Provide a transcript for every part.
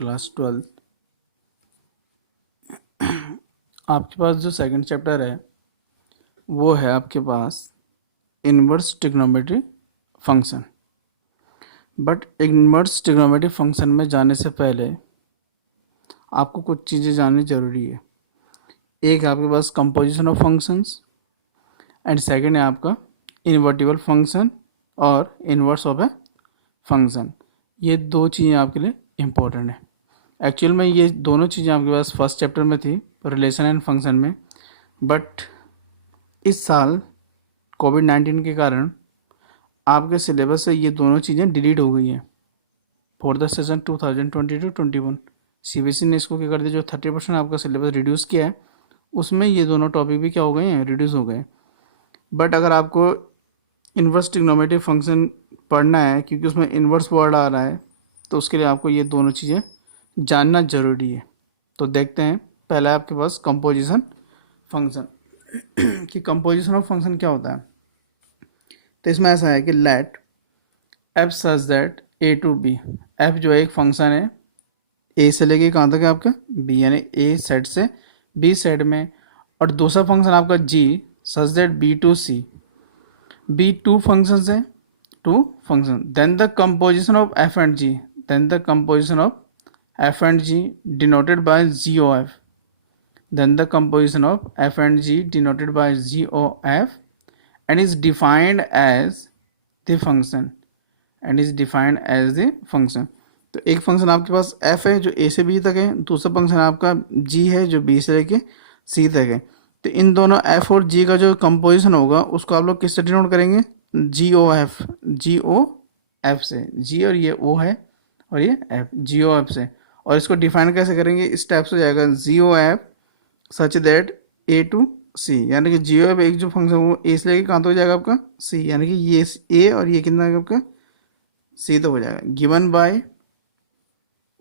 Class 12 आपके पास जो second chapter है वो है आपके पास inverse trigonometry function. But inverse trigonometry function में जाने से पहले आपको कुछ चीज़ें जाननी ज़रूरी है। एक है आपके पास composition of functions and second है आपका इन्वर्टिबल फंक्शन और इनवर्स ऑफ ए फंक्शन। ये दो चीज़ें आपके लिए इम्पोर्टेंट है। एक्चुअल में ये दोनों चीज़ें आपके पास फर्स्ट चैप्टर में थी रिलेशन एंड फंक्शन में, बट इस साल कोविड-19 के कारण आपके सिलेबस से ये दोनों चीज़ें डिलीट हो गई हैं फॉर द सेशन 2020-21। सीबीएसई ने इसको क्या कर दिया, जो 30% आपका सिलेबस रिड्यूस किया है उसमें ये दोनों टॉपिक भी क्या हो गए हैं, रिड्यूस हो गए। बट अगर आपको इन्वर्स ट्रिग्नोमेट्री फंक्शन पढ़ना है क्योंकि उसमें इन्वर्स वर्ड आ रहा है, तो उसके लिए आपको ये दोनों चीज़ें जानना ज़रूरी है। तो देखते हैं, पहला है आपके पास कंपोजिशन फंक्शन कि कंपोजिशन ऑफ फंक्शन क्या होता है। तो इसमें ऐसा है कि let F such that A to B, F जो है एक फंक्शन है ए से लेके कहाँ तक है आपका बी, यानी ए सेट से बी सेट में, और दूसरा फंक्शन आपका G such that B to C, B to function है, to function, then the composition of F and G, then the composition of f and g denoted by GOF, then the composition of f and g denoted by GOF and is defined as the function, and is defined as the function। तो एक function आपके पास f है जो a से b तक है, दूसरा function आपका g है जो b से लेके c तक है। तो इन दोनों f और g का जो कंपोजिशन होगा उसको आप लोग किससे डिनोट करेंगे, GOF, GOF से, g और ये o है और ये f, GOF से। और इसको डिफाइन कैसे करेंगे, इस टाइप से जाएगा GOF such that A to C, यानी कि GOF एक जो फंक्शन वो ए से लेके कहाँ तक हो जाएगा आपका सी, यानी कि ये ए और ये कितना है आपका सी तो हो जाएगा गिवन बाय,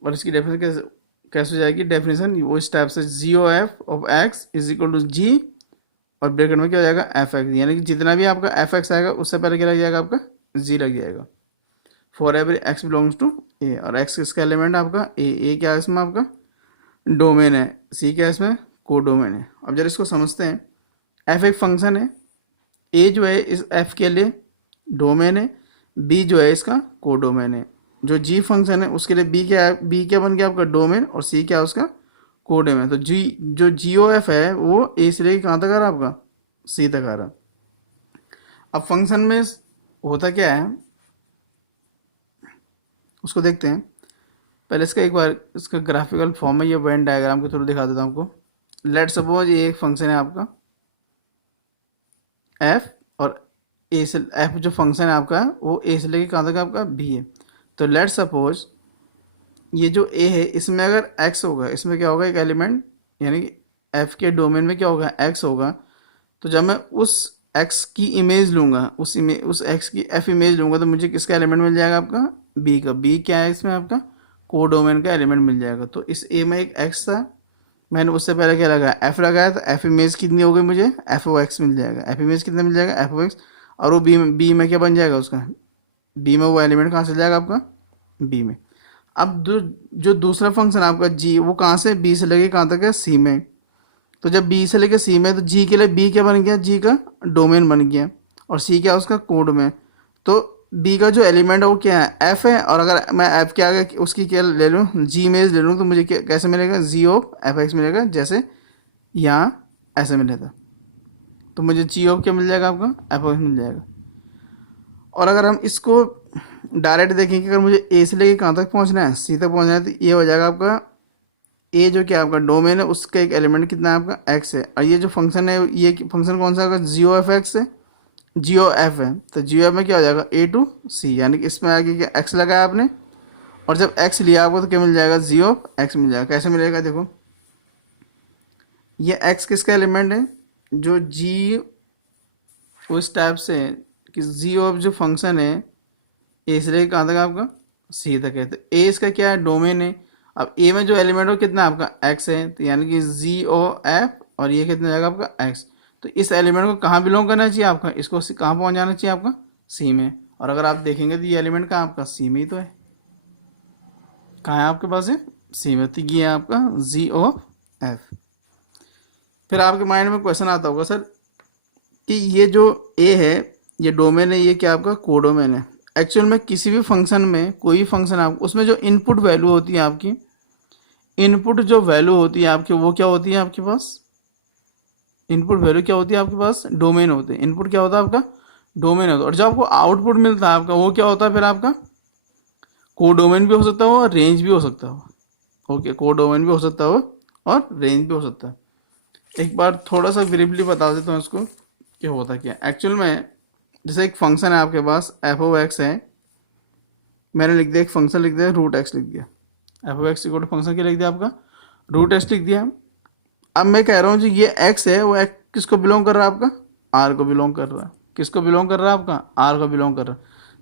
और इसकी डेफिनेशन कैसे कैसे हो जाएगी, डेफिनेशन वो इस टाइप से GOF of X is equal to G और ब्रैकेट में क्या हो जाएगा एफ एक्स, यानी कि जितना भी आपका एफ एक्स आएगा उससे पहले क्या लग जाएगा आपका जी लग जाएगा for every X belongs to A. और एक्स किसका एलिमेंट है आपका ए क्या है इसमें आपका डोमेन है, सी क्या है इसमें को डोमेन है। अब जरा इसको समझते हैं, एफ एक फंक्शन है, ए जो है इस एफ के लिए डोमेन है, बी जो है इसका को डोमेन है, जो जी फंक्शन है उसके लिए बी क्या है, बी क्या बन गया आपका डोमेन और सी क्या है उसका को डोमेन। तो जी जो GOF है वो ए से लेके कहाँ तक आ रहा है आपका सी तक आ रहा। अब फंक्शन में होता क्या है उसको देखते हैं। पहले इसका एक बार इसका ग्राफिकल फॉर्म में ये वेन डायग्राम के थ्रू दिखा देता हूँ आपको। लेट सपोज ये एक फंक्शन है आपका एफ, और ए से एफ जो फंक्शन है आपका वो ए से लेके कहाँ तक आपका बी है। तो लेट सपोज ये जो ए है इसमें अगर एक्स होगा, इसमें क्या होगा एक एलिमेंट, यानी कि एफ के डोमेन में क्या होगा एक्स होगा। तो जब मैं उस एक्स की इमेज लूँगा, उस एक्स की एफ इमेज लूँगा, तो मुझे किसका एलिमेंट मिल जाएगा आपका बी का। बी क्या है इसमें आपका को डोमेन का एलिमेंट मिल जाएगा। तो इस ए में एक एक्स था, मैंने उससे पहले क्या लगाया एफ लगाया, तो एफ इमेज कितनी हो गई मुझे एफ ओ एक्स मिल जाएगा, एफ इमेज कितना मिल जाएगा एफ ओ एक्स। और वो बी में क्या बन जाएगा उसका, बी में वो एलिमेंट कहाँ से जाएगा आपका बी में। अब जो दूसरा फंक्शन आपका जी वो कहाँ से बी से लेके कहाँ तक है सी में। तो जब बी से लेके सी में, तो जी के लिए बी क्या बन गया, जी का डोमेन बन गया, और सी क्या उसका कोड में। तो बी का जो एलिमेंट है वो क्या है एफ है, और अगर मैं एफ के आगे उसकी क्या ले लूँ जी इमेज ले लूँ, तो मुझे कैसे मिलेगा जी ऑफ एफ एक्स मिलेगा, जैसे यहाँ ऐसे मिले था। तो मुझे जी ऑफ क्या मिल जाएगा आपका एफ एक्स मिल जाएगा। और अगर हम इसको डायरेक्ट देखेंगे, अगर मुझे ए से लेके कहाँ तक पहुँचना है सी तक पहुँचना है, तो ये हो जाएगा आपका ए जो क्या आपका डोमेन है उसका एक एलिमेंट कितना है आपका एक्स है, और ये जो फंक्शन है ये फंक्शन कौन सा होगा GOF है, GOF है। तो GOF में क्या हो जाएगा ए टू सी, यानी कि इसमें आगे क्या एक्स लगाया आपने, और जब एक्स लिया आपको तो क्या मिल जाएगा GOF मिल जाएगा। कैसे मिलेगा देखो, ये एक्स किसका एलिमेंट है, जो जी उस टाइप से कि GOF जो फंक्शन है ए से लेकर कहाँ तक आपका सी तक है। तो ए इसका क्या है डोमेन है। अब ए में जो एलिमेंट हो कितना आपका एक्स है, तो यानी कि GOF और ये कितना जाएगा आपका एक्स। तो इस एलिमेंट को कहाँ बिलोंग करना चाहिए आपका, इसको कहाँ पहुँच जाना चाहिए आपका सी में। और अगर आप देखेंगे तो ये एलिमेंट कहाँ आपका सी में ही तो है, कहाँ है आपके पास है सी में, तो ये है आपका जी ऑफ एफ। फिर आपके माइंड में क्वेश्चन आता होगा सर कि ये जो ए है ये डोमेन है, ये क्या आपका कोडोमेन है। एक्चुअल में किसी भी फंक्शन में, कोई भी फंक्शन आप उसमें जो इनपुट वैल्यू होती है आपकी, इनपुट जो वैल्यू होती है आपकी वो क्या होती है आपके पास, इनपुट वैल्यू क्या होती है आपके पास, डोमेन होते हैं। इनपुट क्या होता है आपका, डोमेन होता है। और जो आपको आउटपुट मिलता है आपका वो क्या होता है फिर आपका, कोडोमेन भी हो सकता है और रेंज भी हो सकता है। ओके, कोडोमेन भी हो सकता है और रेंज भी हो सकता है। एक बार थोड़ा सा ब्रीफली बता देता हूँ इसको कि होता क्या है। एक्चुअल में जैसे एक फंक्शन है आपके पास एफ ओ एक्स है, मैंने लिख दिया एक फंक्शन लिख दिया रूट एक्स लिख दिया, F O X equal to function क्या लिख दिया आपका, रूट एक्स लिख दिया। अब मैं कह रहा हूँ जी ये एक्स है वो एक्स किसको बिलोंग कर रहा है आपका, आर को बिलोंग कर रहा है। किसको बिलोंग कर रहा है आपका, आर को बिलोंग कर रहा है।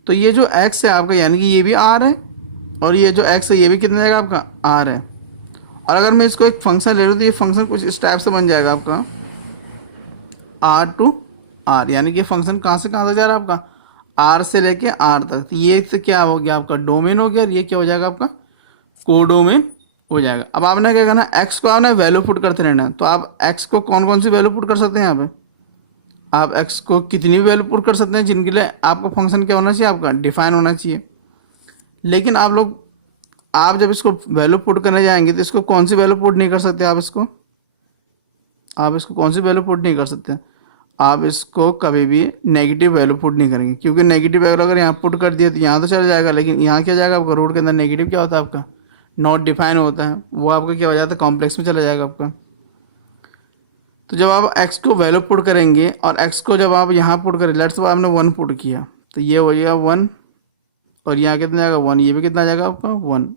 तो ये जो एक्स है आपका यानी कि ये भी आर है, और ये जो एक्स है ये भी कितना जाएगा आपका, आर है। और अगर मैं इसको एक फंक्शन ले लूँ तो ये फंक्शन कुछ इस टाइप से बन जाएगा आपका आर टू आर, यानी कि फंक्शन कहाँ से कहाँ तक जा रहा है आपका, आर से लेके आर तक। तो ये तो क्या हो गया आपका डोमेन हो गया, और ये क्या हो जाएगा आपका कोडोमेन हो जाएगा। अब आपने क्या करना, एक्स को आपने वैल्यू पुट करते रहना है। तो आप एक्स को कौन कौन सी वैल्यू पुट कर सकते हैं यहाँ पे, आप एक्स को कितनी वैल्यू पुट कर सकते हैं जिनके लिए आपका फंक्शन क्या होना चाहिए आपका, डिफाइन होना चाहिए। लेकिन आप लोग, आप जब इसको वैल्यू पुट करने जाएंगे तो इसको कौन सी वैल्यू पुट नहीं कर सकते आप इसको कौन सी वैल्यू पुट नहीं कर सकते, आप इसको कभी भी नेगेटिव वैल्यू पुट नहीं करेंगे। क्योंकि नेगेटिव वैल्यू अगर यहाँ पुट कर दिया तो यहाँ तो चला जाएगा, लेकिन यहाँ क्या जाएगा आपका, रूट के अंदर नेगेटिव क्या होता है आपका, नॉट डिफाइन होता है, वो आपका क्या हो जाता है कॉम्प्लेक्स में चला जाएगा आपका। तो जब आप x को वैल्यू पुट करेंगे और x को जब आप यहाँ पुट करें, लेट्स सपोज आपने 1 पुट किया तो ये हो गया 1, और यहाँ कितना जाएगा 1, ये भी कितना जाएगा आपका 1।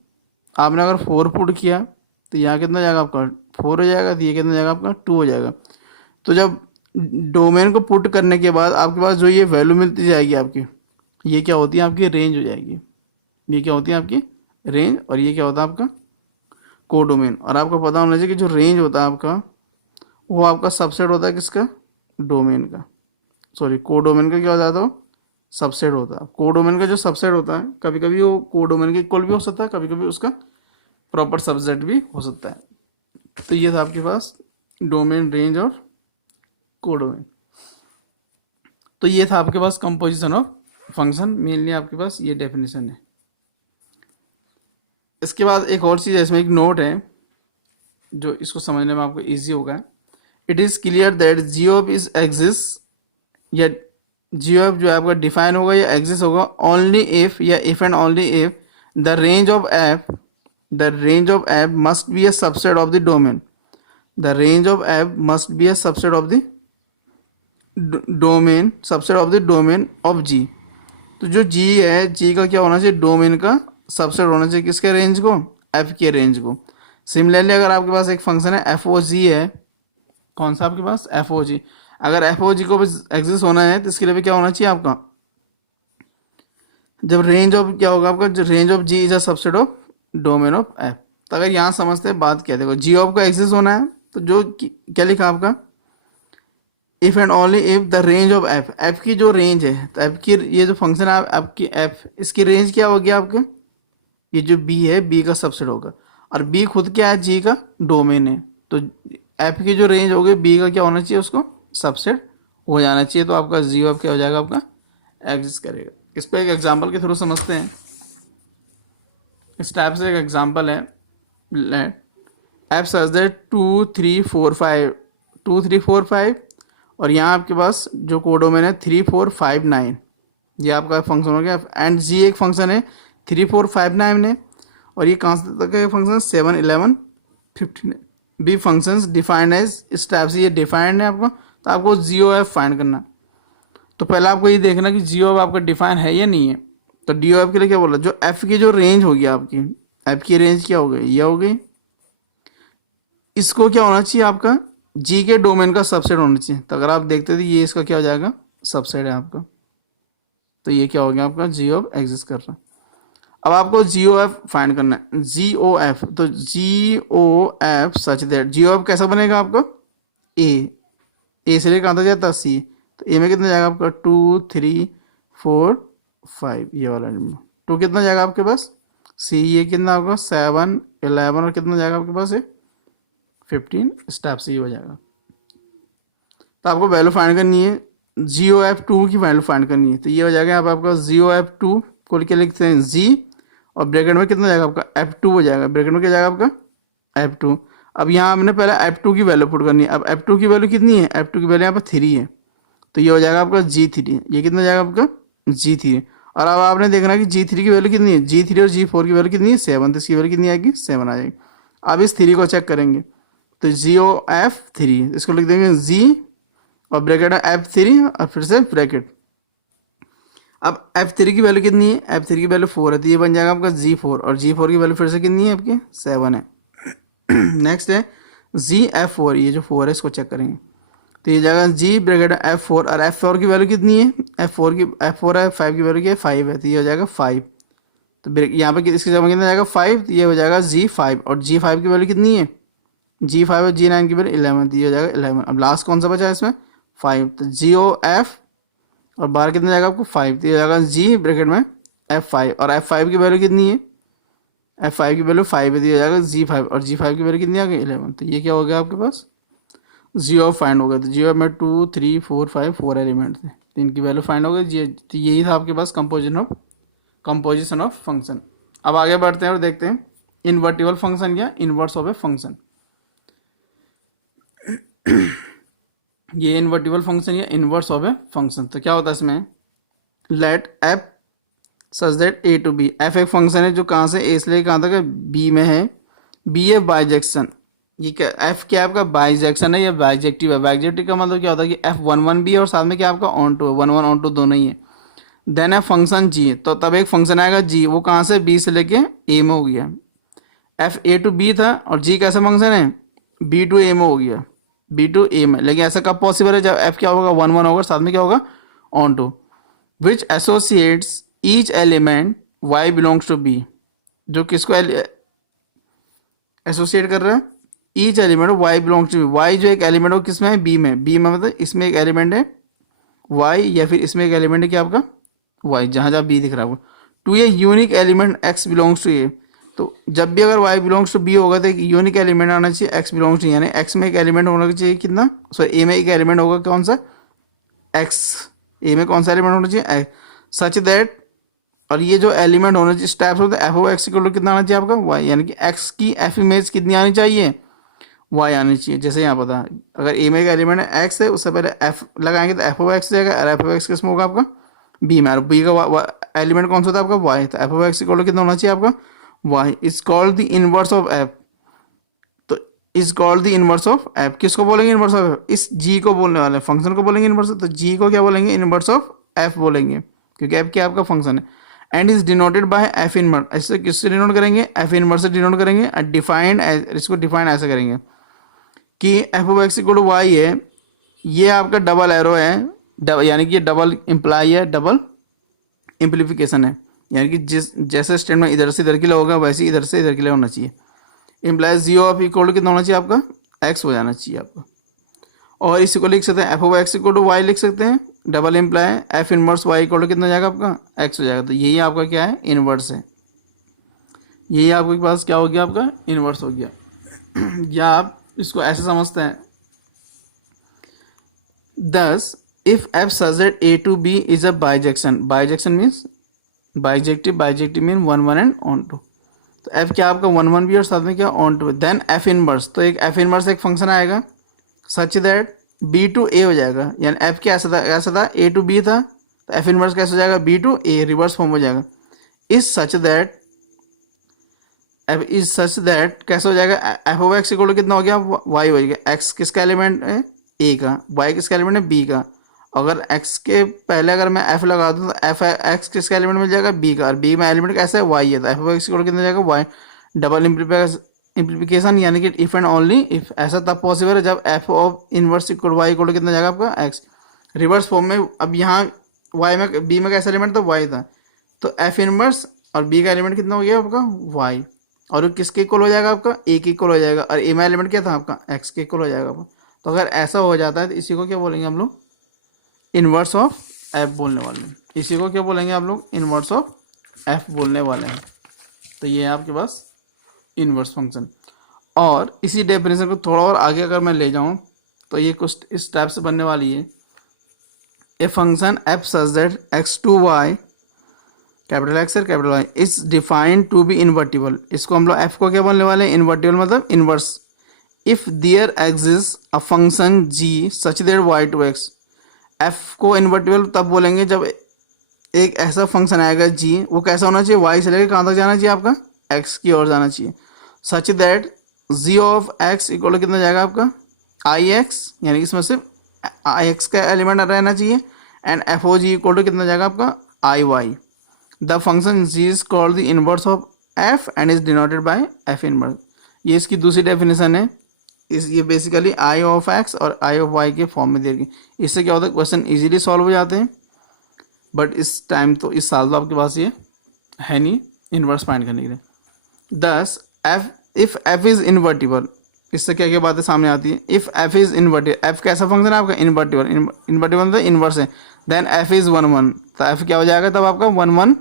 आपने अगर 4 पुट किया तो यहाँ कितना जाएगा आपका 4 हो जाएगा, तो ये कितना जाएगा आपका 2 हो जाएगा। तो जब डोमेन को पुट करने के बाद आपके पास जो ये वैल्यू मिलती जाएगी आपकी, ये क्या होती है आपकी रेंज हो जाएगी। ये क्या होती है आपकी रेंज, और ये क्या होता है आपका कोडोमेन। और आपको पता होना चाहिए कि जो रेंज होता है आपका वो आपका सबसेट होता है किसका, डोमेन का, सॉरी कोडोमेन का क्या हो जाता है, सबसेट होता है। कोडोमेन का जो सबसेट होता है कभी कभी वो कोडोमेन के इक्वल भी हो सकता है, कभी कभी उसका प्रॉपर सबसेट भी हो सकता है। तो ये था आपके पास डोमेन, रेंज और कोडोमेन। तो ये था आपके पास कंपोजिशन ऑफ फंक्शन, मेनली आपके पास ये डेफिनेशन है। इसके बाद एक और चीज़ है, इसमें एक नोट है जो इसको समझने में आपको ईजी होगा। It is clear that ji of is exist, या जी ऑफ जो है आपका डिफाइन होगा या एग्जिस्ट होगा ओनली इफ, या if and only if the range of F must be a subset of the domain, the range of F must be a subset of the domain, subset of the domain of G. तो जो जी है, जी का क्या होना चाहिए, domain का subset होना चाहिए किसके रेंज को, एफ के रेंज को। सिमिलरली अगर आपके पास एक फंक्शन है एफ ओ जी है, कौन सा आपके पास एफ ओ जी, अगर एफ ओ जी को भी एग्जिस्ट होना है तो इसके लिए भी क्या होना चाहिए आपका, जब रेंज ऑफ क्या होगा आपका, जो range of G is a subset of domain of F. तो अगर यहाँ समझते हैं बात क्या, देखो जी ऑफ का एग्जिस्ट होना है तो जो क्या लिखा आपका, if and only if the range of F, F की जो रेंज है, तो एफ की ये जो फंक्शन है आपकी एफ, इसकी रेंज क्या होगी आपके, ये जो बी है बी का सबसेट होगा, और बी खुद क्या है जी का डोमेन है। तो एफ की जो रेंज होगी बी का क्या होना चाहिए, उसको सबसेट हो जाना चाहिए। तो आपका जी ऑफ क्या हो जाएगा आपका एग्जिस्ट करेगा। इस पर एक एग्जांपल के थ्रू समझते हैं। इस टाइप से एक एग्जांपल है, एफ सच दैट 2 3 4 5 2 3 4 5, और यहाँ आपके पास जो कोडोमेन है 3 4 5 9, ये आपका फंक्शन हो गया। एंड जी एक फंक्शन है 3 4 5 9 है, और ये कहाँ से तक है function 7 11 15 B functions defined as, इस टाइप से ये डिफाइंड है आपको। तो आपको जी ओ एफ फाइंड करना। तो पहले आपको ये देखना कि जी ओ एफ आपका डिफाइन है या नहीं है। तो डी ओ एफ के लिए क्या बोला, जो एफ की जो रेंज होगी आपकी, एफ की रेंज क्या हो गई, ये हो गई। इसको क्या होना चाहिए आपका, जी के डोमेन का सबसेट होना चाहिए। तो अगर आप देखते थे ये इसका क्या हो जाएगा, सबसेट है आपका। तो ये क्या हो गया आपका जी ऑफ एग्जिस्ट कर रहा है। अब आपको जी ओ एफ फाइंड करना है, जी ओ एफ। तो G O F such that, G O F कैसा बनेगा आपका, ए से लेकर कहाँ तक जाता है सी। तो ए में कितना जाएगा आपका 2 3 4 5, ये वाला 2 कितना जाएगा आपके पास सी ये कितना होगा 7 11 और कितना जाएगा आपके पास ये 15 स्टेप सी हो जाएगा। तो आपको वैल्यू फाइंड करनी है GOF2 की वैल्यू फाइंड करनी है। तो ये हो जाएगा यहाँ पे आपका GOF2 को क्या लिखते हैं G और ब्रैकेट में कितना जाएगा आपका F2 हो जाएगा। ब्रैकेट में क्या जाएगा आपका F2। अब यहाँ हमने पहले F2 की वैल्यू पुट करनी है। अब F2 की वैल्यू कितनी है, F2 की वैल्यू यहाँ पर 3 है, तो ये हो जाएगा आपका G3। ये कितना जाएगा आपका G3। और अब आपने देखना है कि G3 की वैल्यू कितनी है, G3 और G4 की वैल्यू कितनी है 7, तो इसकी वैल्यू कितनी आएगी 7 आ जाएगी। अब इस 3 को चेक करेंगे तो GOF3 इसको लिख देंगे G और ब्रैकेट है F3 और फिर से ब्रैकेट। अब F3 की वैल्यू कितनी है, F3 की वैल्यू 4 है, तो ये बन जाएगा आपका G4 और G4 की वैल्यू फिर से कितनी है आपकी 7 है। नेक्स्ट है GF4, ये जो 4 है इसको चेक करेंगे तो ये जाएगा G ब्रैकेट F4 और F4 की वैल्यू कितनी है, F4 है 5 की वैल्यू क्या है 5 है, तो ये हो जाएगा 5। तो यहाँ पे इसकी जगह कितना जाएगा 5, तो ये हो जाएगा G5 और G5 की वैल्यू कितनी है G5 और G9 की वैल्यू 11, तो ये हो जाएगा 11। अब लास्ट कौन सा बचा है इसमें 5, तो GOF और बाहर कितना जाएगा आपको 5, तो ये हो जाएगा G ब्रैकेट में F5 और F5 की वैल्यू कितनी है, F5 की वैल्यू 5 है, तो ये हो जाएगा G5 और G5 की वैल्यू कितनी आ गई 11। तो ये क्या हो गया आपके पास GOF फाइंड हो गया। तो GOF में 2 3 4 5 4 एलिमेंट थे, तो इनकी वैल्यू फाइंड हो गई। तो यही था आपके पास कंपोजिशन ऑफ फंक्शन। अब आगे बढ़ते हैं और देखते हैं इन्वर्टिबल फंक्शन या इनवर्स ऑफ ए फंक्शन। ये इन्वर्टिबल फंक्शन या इनवर्स ऑफ ए फंक्शन, तो क्या होता है इसमें let f such that a to b। f एक फंक्शन है जो कहाँ से a से लेकर कहाँ तक है b में है। b है बाइजेक्शन, ये क्या f क्या आपका बाइजेक्शन है या बाइजेक्टिव है। बाइजेक्टिव का मतलब क्या होता है कि f11 भी है और साथ में क्या आपका ऑन टू है, 11 ऑन टू दोनों ही है। देन है फंक्शन g, तो तब एक फंक्शन आएगा g, वो कहाँ से b से लेके a में हो गया। f a टू b था और g कैसा फंक्शन है b टू a में हो गया, b टू a में। लेकिन ऐसा कब पॉसिबल है जब f क्या होगा 11 होगा साथ में क्या होगा onto. Which associates each element y belongs to b, जो किसको एसोसिएट कर रहा है each element y belongs to b। y जो एक एलिमेंट हो किसमें है b में, b में मतलब इसमें एक एलिमेंट है y या फिर इसमें एक एलिमेंट है क्या आपका y, जहाँ जहाँ b दिख रहा है वो to a unique element x belongs to a। तो जब भी अगर y बिलोंग्स टू b होगा तो एक यूनिक एलिमेंट आना चाहिए x बिलोंग्स टू, यानी x में एक एलिमेंट होना चाहिए कितना, सॉरी a में एक एलिमेंट होगा कौन सा x, a में कौन सा एलिमेंट होना चाहिए सच दैट, और ये जो एलिमेंट होना चाहिए स्टेप्स होते हैं f(x) कितना आना चाहिए आपका y, यानी कि x की f इमेज कितनी आनी चाहिए y आनी चाहिए। जैसे यहाँ पता अगर a में एक एलिमेंट है x है उससे पहले f लगाएंगे तो f(x) जाएगा और f(x) किसमें होगा आपका b में, और b का एलिमेंट कौन सा होता है आपका y, तो f(x) कितना होना चाहिए आपका y is called the inverse of f। तो is called the inverse of f, किसको बोलेंगे इनवर्स ऑफ f, इस g को बोलने वाले फंक्शन को बोलेंगे इनवर्स, तो g को क्या बोलेंगे इनवर्स ऑफ f बोलेंगे, क्योंकि f क्या आपका फंक्शन है। And is denoted bye f inverse, ऐसे किससे डिनोट करेंगे f इनवर्स से डिनोट करेंगे। डिफाइंड इसको डिफाइन ऐसे करेंगे कि f(x) y है, ये आपका डबल एरो है, यानी कि ये डबल इम्प्लाई है, डबल इम्प्लीफिकेशन है, यानी कि जैसे स्टेटमेंट इधर से इधर के लिए होगा वैसे इधर से इधर के लिए होना चाहिए। इम्प्लाइज g(= कितना होना चाहिए आपका x हो जाना चाहिए आपका। और इसी को लिख सकते हैं f(x) y लिख सकते हैं, double imply f inverse y कितना जाएगा आपका x हो जाएगा। तो यही आपका क्या है इनवर्स है, यही आपके पास क्या हो गया आपका इनवर्स हो गया। या आप इसको ऐसे समझते हैं दस if f such that a to b is a bijection, bijection means bijective mean 1 1 and on to, तो f क्या आपका 1 1 भी और साथ में क्या on to, then f inverse, तो एक f इनवर्स एक फंक्शन आएगा such that b to a हो जाएगा, यानी f क्या ऐसा था a टू b था, तो f इनवर्स कैसे हो जाएगा b to a, reverse form हो जाएगा। Is such that f is such that कैसे हो जाएगा f(x) कितना हो गया y हो गया, x किसका एलिमेंट है a का, y किसका एलिमेंट है b का। अगर x के पहले अगर मैं f लगा दूँ तो f(x) किसका एलिमेंट मिल जाएगा b का, और b में एलिमेंट कैसा है y है, तो f(x) कितना जाएगा y। डबल इम्प्लीकेशन यानी कि इफ एंड ओनली इफ, ऐसा तब पॉसिबल है जब f of inverse equal y equal कितना जाएगा आपका x। रिवर्स फॉर्म में अब यहाँ y में b में कैसा एलिमेंट था y था, तो f इनवर्स और b का एलिमेंट कितना हो गया आपका y, और किसके इक्वल हो जाएगा आपका a के इक्वल हो जाएगा, और a में एलिमेंट क्या था आपका x के इक्वल हो जाएगा आपका। तो अगर ऐसा हो जाता है तो इसी को क्या बोलेंगे हम लोग इनवर्स ऑफ f बोलने वाले हैं, इसी को क्या बोलेंगे आप लोग इनवर्स ऑफ f बोलने वाले हैं। तो ये है आपके पास इन्वर्स फंक्शन। और इसी डेफिनेशन को थोड़ा और आगे अगर मैं ले जाऊं तो ये कुछ इस टाइप से बनने वाली है। A function F such that X to Y capital X और capital Y is defined to be invertible. इसको हम लोग एफ को क्या बोलने वाले हैं, इन्वर्टिबल मतलब inverse. If there exist a function g such that y to x, f को इन्वर्टिबल तब बोलेंगे जब एक ऐसा फंक्शन आएगा जी, वो कैसा होना चाहिए, वाई से लेकर कहाँ तक जाना चाहिए, आपका एक्स की ओर जाना चाहिए। Such that ji of x equal कितना जाएगा आपका आई एक्स, यानी कि इसमें सिर्फ आई एक्स का एलिमेंट रहना चाहिए। And F O G equal to कितना जाएगा आपका I Y. The function G is called the inverse of F and is denoted by F inverse. ये इसकी दूसरी डेफिनेशन है। ये बेसिकली आई ऑफ एक्स और आई ऑफ वाई के फॉर्म में देगी। इससे क्या होता है, क्वेश्चन इजीली सॉल्व हो जाते हैं। बट इस टाइम तो इस साल तो आपके पास ये है नहीं इन्वर्स फाइंड करने के लिए। दस F if F is invertible, इससे क्या क्या बातें सामने आती है। If F is invertible, F कैसा फंक्शन है आपका, इन्वर्टिबल। इन्वर्टिबल मतलब इन्वर्स है। देन एफ इज 1 1, तो एफ क्या हो जाएगा तब आपका 1 1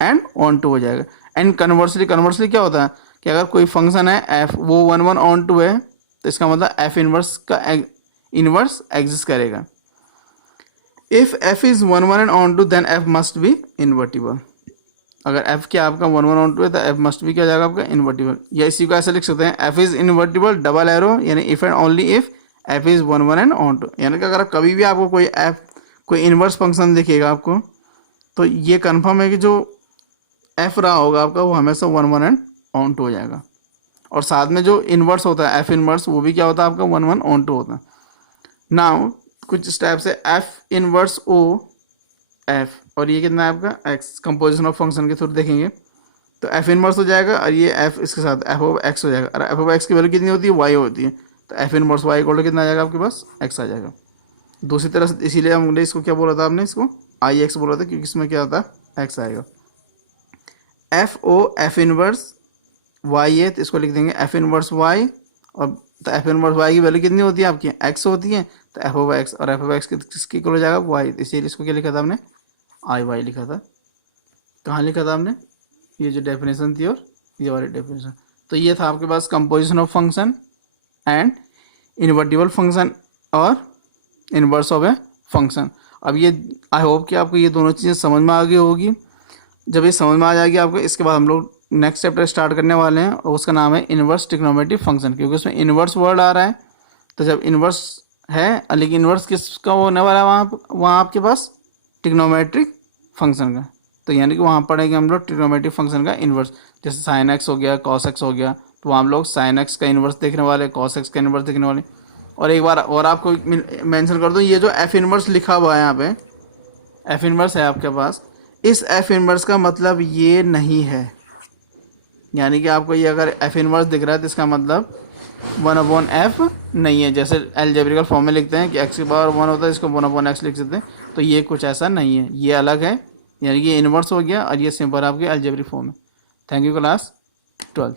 एंड ऑन टू हो जाएगा। एंड कन्वर्सली क्या होता है कि अगर कोई फंक्शन है एफ वो 1 1 ऑन टू है, तो इसका मतलब एफ इनवर्स का इनवर्स एग्जिस्ट करेगा। If F is 1 1 and on to then f must be invertible. अगर एफ क्या आपका 1 1 ऑन टू है तो एफ मस्ट बी क्या हो जाएगा आपका इन्वर्टिबल। या इसी को ऐसे लिख सकते हैं, F is invertible double arrow, यानी if and only if F is 1 1 and on to. यानी कि अगर कभी भी आपको कोई इन्वर्स फंक्शन दिखेगा आपको, तो ये कन्फर्म है कि जो एफ रहा होगा आपका वो हमेशा 1 1 एंड ऑन टू हो जाएगा। और साथ में जो इन्वर्स होता है एफ इन्वर्स, वो भी क्या होता है आपका 1 1 ऑन टू होता है। नाउ कुछ इस टाइप से एफ इनवर्स ओ एफ, और ये कितना है आपका एक्स, कंपोजिशन ऑफ फंक्शन के थ्रू देखेंगे तो एफ इनवर्स हो जाएगा और ये एफ इसके साथ एफ ऑफ एक्स हो जाएगा। और एफ ऑफ एक्स की वैल्यू कितनी होती है, वाई होती है, तो f inverse y equal to कितना आ जाएगा आपके पास एक्स आ जाएगा। दूसरी तरह से इसीलिए हमने इसको क्या बोला था, आपने इसको आई एक्स बोला था, क्योंकि इसमें क्या होता है एक्स आएगा। F o f inverse y है तो इसको लिख देंगे एफ इनवर्स वाई, और तो एफ इनवर्स वाई की वैल्यू कितनी होती है आपकी एक्स होती है, तो एफ ऑफ एक्स, और एफ ऑफ एक्स किसकी इक्वल हो जाएगा वाई, इसीलिए इसको क्या लिखा था हमने आई वाई लिखा था। कहाँ लिखा था हमने, ये जो डेफिनेशन थी और ये वाली डेफिनेशन। तो ये था आपके पास composition of function and invertible function और इन्वर्स ऑफ ए फंक्शन। अब ये आई होप कि आपको ये दोनों चीज़ें समझ में आ गई होगी। जब ये समझ में आ जाएगी आपको, इसके बाद हम लोग नेक्स्ट चैप्टर स्टार्ट करने वाले हैं और उसका नाम है इन्वर्स ट्रिग्नोमेट्रिक फंक्शन, क्योंकि उसमें इन्वर्स वर्ड आ रहा है। तो जब इन्वर्स है, लेकिन इन्वर्स किसका होने वाला है वहाँ आपके पास ट्रिग्नोमेट्रिक फंक्शन का, तो यानी कि वहाँ पढ़ेंगे हम लोग ट्रिग्नोमेट्रिक फंक्शन का इन्वर्स। जैसे साइन एक्स हो गया, कॉस एक्स हो गया, तो वहाँ हम लोग साइन एक्स का इन्वर्स देखने वाले, कॉस एक्स का इन्वर्स देखने वाले। और एक बार और आपको मेंशन कर दूँ, ये जो एफ इन्वर्स लिखा हुआ है यहाँ पे, एफ इन्वर्स है आपके पास, इस एफ इन्वर्स का मतलब ये नहीं है, यानी कि आपको ये अगर एफ इन्वर्स दिख रहा है तो इसका मतलब 1/f नहीं है। जैसे अलजेब्रिकल फॉर्म में लिखते हैं कि x की पावर 1 होता है, इसको 1/x लिख सकते हैं, तो ये कुछ ऐसा नहीं है, ये अलग है, यानी कि ये इन्वर्स हो गया और ये सिंपल आपके अलजेब्रिक फॉर्म है। Thank you class 12।